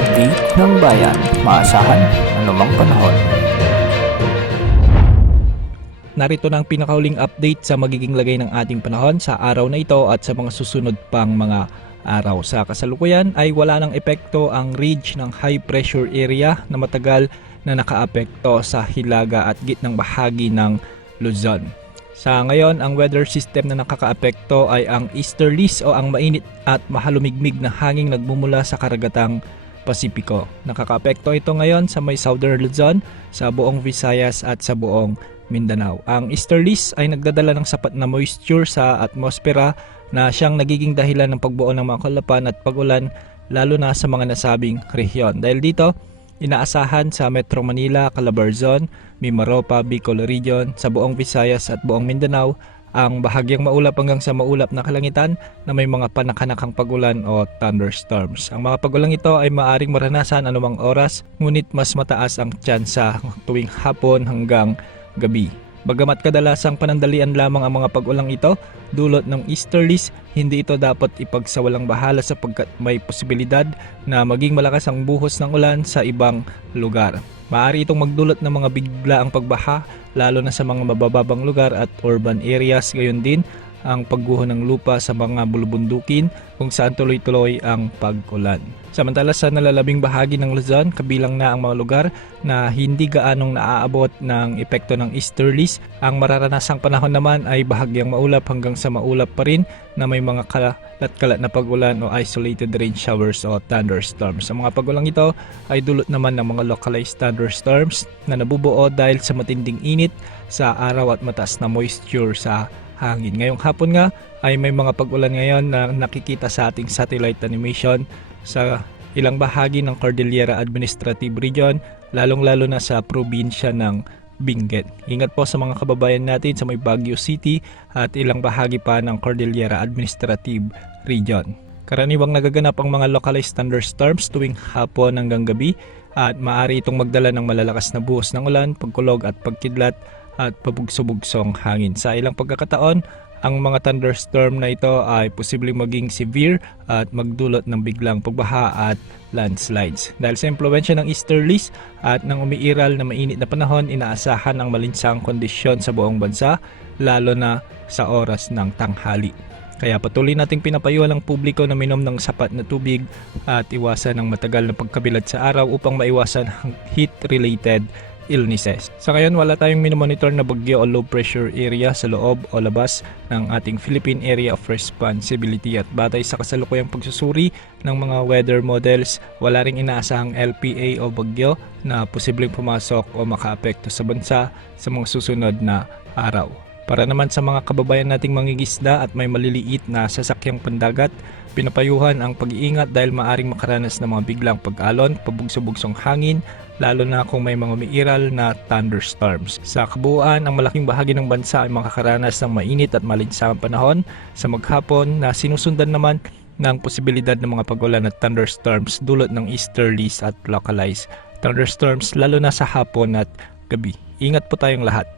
update ng bayan. Maasahan anumang panahon. Narito na ang pinakahuling update sa magiging lagay ng ating panahon sa araw na ito at sa mga susunod pang mga araw. Sa kasalukuyan ay wala ng epekto ang ridge ng high pressure area na matagal na nakaapekto sa hilaga at gitnang bahagi ng Luzon. Sa ngayon, ang weather system na nakakaapekto ay ang easterlies o ang mainit at mahalumigmig na hanging nagmumula sa karagatang Pasipiko. Nakakaapekto ito ngayon sa may southern Luzon, sa buong Visayas at sa buong Mindanao. Ang easterlies ay nagdadala ng sapat na moisture sa atmosfera na siyang nagiging dahilan ng pagbuo ng mga kulapan at pagulan lalo na sa mga nasabing rehiyon. Dahil dito, inaasahan sa Metro Manila, Calabarzon, Mimaropa, Bicol Region, sa buong Visayas at buong Mindanao ang bahagyang maulap hanggang sa maulap na kalangitan na may mga panakanakang pagulan o thunderstorms. Ang mga pagulang ito ay maaring maranasan anumang oras, ngunit mas mataas ang tsansa tuwing hapon hanggang gabi. Bagamat kadalasang panandalian lamang ang mga pag-ulang ito, dulot ng easterlies, hindi ito dapat ipagsawalang bahala sapagkat may posibilidad na maging malakas ang buhos ng ulan sa ibang lugar. Maaari itong magdulot ng mga biglaang pagbaha, lalo na sa mga mabababang lugar at urban areas, gayon din ang pagguho ng lupa sa mga bulubundukin kung saan tuloy-tuloy ang pag-ulan. Samantala sa nalalabing bahagi ng Luzon, kabilang na ang mga lugar na hindi gaanong naaabot ng epekto ng easterlies, ang mararanasang panahon naman ay bahagyang maulap hanggang sa maulap pa rin na may mga kalat-kalat na pag-ulan o isolated rain showers o thunderstorms. Ang mga pag-ulang ito ay dulot naman ng mga localized thunderstorms na nabubuo dahil sa matinding init sa araw at mataas na moisture sa hangin. Ngayong hapon nga ay may mga pag-ulan ngayon na nakikita sa ating satellite animation sa ilang bahagi ng Cordillera Administrative Region, lalong-lalo na sa probinsya ng Benguet. Ingat po sa mga kababayan natin sa may Baguio City at ilang bahagi pa ng Cordillera Administrative Region. Karaniwang nagaganap ang mga localized thunderstorms tuwing hapon hanggang gabi at maaari itong magdala ng malalakas na buhos ng ulan, pagkulog at pagkidlat at pabugso-bugsong hangin. Sa ilang pagkakataon, ang mga thunderstorm na ito ay posibleng maging severe at magdulot ng biglang pagbaha at landslides. Dahil sa impluwensya ng easterlies at ng umiiral na mainit na panahon, inaasahan ang malinsang kondisyon sa buong bansa, lalo na sa oras ng tanghali. Kaya patuloy nating pinapayuhan ang publiko na minom ng sapat na tubig at iwasan ang matagal na pagkabilad sa araw upang maiwasan ang heat-related illnesses. Sa ngayon, wala tayong minomonitor na bagyo o low pressure area sa loob o labas ng ating Philippine Area of Responsibility at batay sa kasalukuyang pagsusuri ng mga weather models, wala ring inaasahang LPA o bagyo na posibleng pumasok o makaapekto sa bansa sa mga susunod na araw. Para naman sa mga kababayan nating mangingisda at may maliliit na sasakyang pandagat, pinapayuhan ang pag-iingat dahil maaring makaranas ng mga biglang pag-alon, pabugso-bugsong hangin, lalo na kung may mga umiiral na thunderstorms. Sa kabuuan, ang malaking bahagi ng bansa ay makakaranas ng mainit at malinsamang panahon sa maghapon na sinusundan naman ng posibilidad ng mga pag-ulan at thunderstorms dulot ng easterlies at localized thunderstorms lalo na sa hapon at gabi. Ingat po tayong lahat.